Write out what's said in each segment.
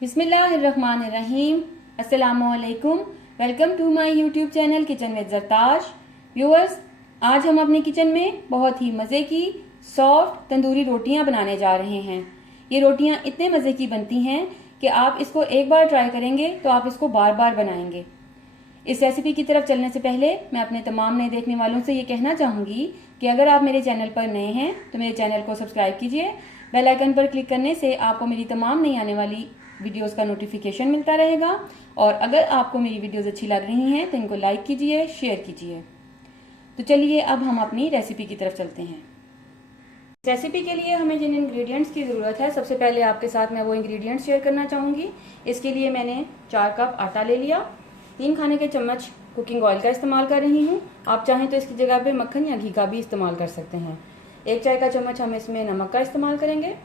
बिस्मिल्लाहिर्रहमानिर्रहीम। अस्सलामुअलैकुम। Welcome to my YouTube channel kitchen with Zartash. Viewers, आज हम अपनी किचन में बहुत ही मज़े की सॉफ्ट तंदूरी रोटियां बनाने जा रहे हैं। ये रोटियां इतने मज़े की बनती हैं कि आप इसको एक बार ट्राई करेंगे तो आप इसको बार बार बनाएंगे। इस रेसिपी की तरफ चलने से पहले मैं अपने तमाम नए देखने वालों से ये कहना चाहूँगी कि अगर आप मेरे चैनल पर नए हैं तो मेरे चैनल को सब्सक्राइब कीजिए। बेल आइकन पर क्लिक करने से आपको मेरी तमाम नई आने वाली वीडियोस का नोटिफिकेशन मिलता रहेगा। और अगर आपको मेरी वीडियोस अच्छी लग रही हैं तो इनको लाइक कीजिए, शेयर कीजिए। तो चलिए अब हम अपनी रेसिपी की तरफ चलते हैं। रेसिपी के लिए हमें जिन इंग्रेडिएंट्स की ज़रूरत है, सबसे पहले आपके साथ मैं वो इंग्रेडिएंट्स शेयर करना चाहूँगी। इसके लिए मैंने 4 कप आटा ले लिया, 3 खाने के चम्मच कुकिंग ऑयल का इस्तेमाल कर रही हूँ। आप चाहें तो इसकी जगह पे मक्खन या घी का भी इस्तेमाल कर सकते हैं। 1 चाय का चम्मच हम इसमें नमक का इस्तेमाल करेंगे।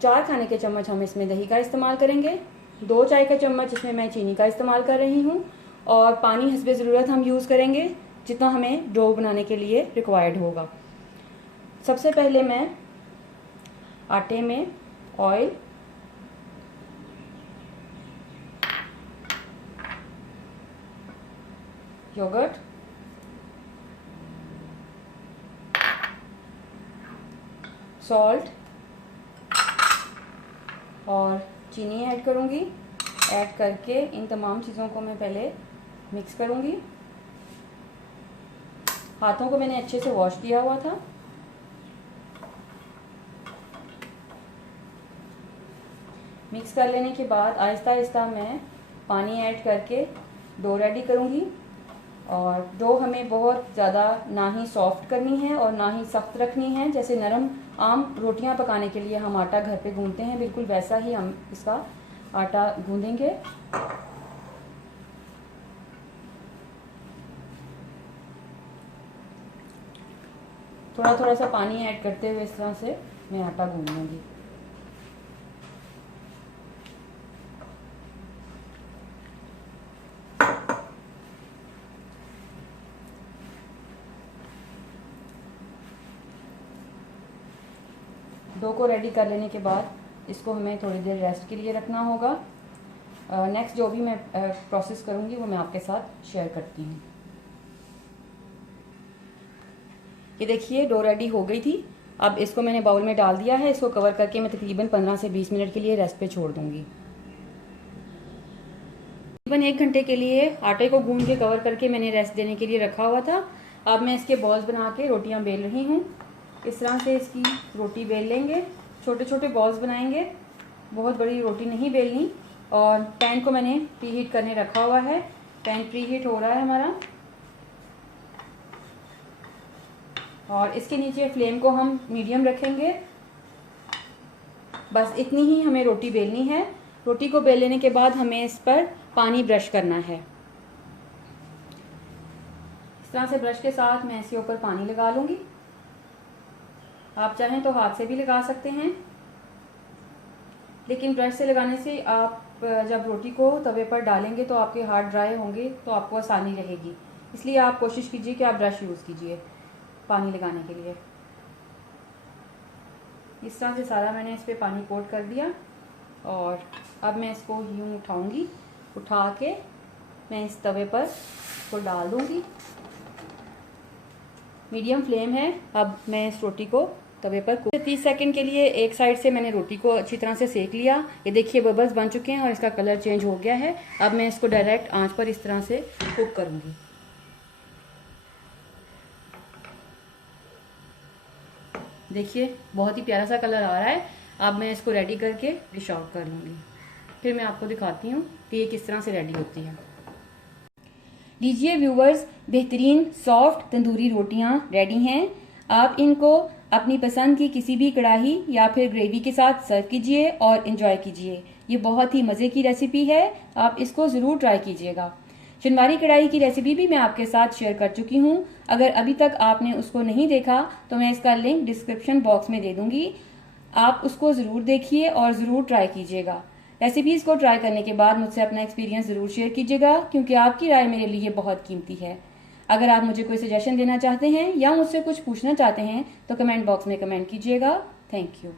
4 खाने के चम्मच हम इसमें दही का इस्तेमाल करेंगे। 2 चाय का चम्मच इसमें मैं चीनी का इस्तेमाल कर रही हूँ। और पानी हस्बे ज़रूरत हम यूज़ करेंगे जितना हमें डो बनाने के लिए रिक्वायर्ड होगा। सबसे पहले मैं आटे में ऑयल, योगर्ट, सॉल्ट और चीनी ऐड करूँगी। ऐड करके इन तमाम चीज़ों को मैं पहले मिक्स करूँगी। हाथों को मैंने अच्छे से वॉश किया हुआ था। मिक्स कर लेने के बाद आहिस्ता आहिस्ता मैं पानी ऐड करके डो रेडी करूँगी। और डो हमें बहुत ज़्यादा ना ही सॉफ्ट करनी है और ना ही सख्त रखनी है। जैसे नरम आम रोटियां पकाने के लिए हम आटा घर पे गूंथते हैं, बिल्कुल वैसा ही हम इसका आटा गूंदेंगे। थोड़ा थोड़ा सा पानी ऐड करते हुए इस तरह से मैं आटा गूंद लूँगी। डो को रेडी कर लेने के बाद इसको हमें थोड़ी देर रेस्ट के लिए रखना होगा। नेक्स्ट जो भी मैं प्रोसेस करूँगी वो मैं आपके साथ शेयर करती हूँ। ये देखिए डो रेडी हो गई थी। अब इसको मैंने बाउल में डाल दिया है। इसको कवर करके मैं तकरीबन 15 से 20 मिनट के लिए रेस्ट पे छोड़ दूँगी। तकरीबन 1 घंटे के लिए आटे को गूंद के कवर करके मैंने रेस्ट देने के लिए रखा हुआ था। अब मैं इसके बॉल्स बना के रोटियाँ बेल रही हूँ। इस तरह से इसकी रोटी बेल लेंगे, छोटे छोटे बॉल्स बनाएंगे, बहुत बड़ी रोटी नहीं बेलनी। और पैन को मैंने प्री हीट करने रखा हुआ है। पैन प्री हीट हो रहा है हमारा। और इसके नीचे फ्लेम को हम मीडियम रखेंगे। बस इतनी ही हमें रोटी बेलनी है। रोटी को बेल लेने के बाद हमें इस पर पानी ब्रश करना है। इस तरह से ब्रश के साथ मैं इसके ऊपर पानी लगा लूँगी। आप चाहें तो हाथ से भी लगा सकते हैं, लेकिन ब्रश से लगाने से आप जब रोटी को तवे पर डालेंगे तो आपके हाथ ड्राई होंगे, तो आपको आसानी रहेगी। इसलिए आप कोशिश कीजिए कि आप ब्रश यूज़ कीजिए पानी लगाने के लिए। इस तरह से सारा मैंने इस पर पानी कोट कर दिया। और अब मैं इसको यूँ उठाऊँगी। उठा के मैं इस तवे पर इसको डाल दूँगी। मीडियम फ्लेम है। अब मैं इस रोटी को तवे पर 30 सेकंड के लिए एक साइड से मैंने रोटी को अच्छी तरह से सेक लिया। ये देखिए बबल्स बन चुके हैं और इसका कलर चेंज हो गया है। अब मैं इसको डायरेक्ट आंच पर इस तरह से कुक करूँगी। देखिए बहुत ही प्यारा सा कलर आ रहा है। अब मैं इसको रेडी करके डिश आउट कर लूँगी। फिर मैं आपको दिखाती हूँ कि ये किस तरह से रेडी होती है। लीजिए व्यूवर्स, बेहतरीन सॉफ्ट तंदूरी रोटियां रेडी हैं। आप इनको अपनी पसंद की किसी भी कढ़ाई या फिर ग्रेवी के साथ सर्व कीजिए और एंजॉय कीजिए। ये बहुत ही मज़े की रेसिपी है, आप इसको ज़रूर ट्राई कीजिएगा। चिनवारी कढ़ाई की रेसिपी भी मैं आपके साथ शेयर कर चुकी हूँ। अगर अभी तक आपने उसको नहीं देखा तो मैं इसका लिंक डिस्क्रिप्शन बॉक्स में दे दूँगी। आप उसको ज़रूर देखिए और ज़रूर ट्राई कीजिएगा। रेसिपीज़ को ट्राई करने के बाद मुझसे अपना एक्सपीरियंस ज़रूर शेयर कीजिएगा, क्योंकि आपकी राय मेरे लिए बहुत कीमती है। अगर आप मुझे कोई सजेशन देना चाहते हैं या मुझसे कुछ पूछना चाहते हैं तो कमेंट बॉक्स में कमेंट कीजिएगा। Thank you.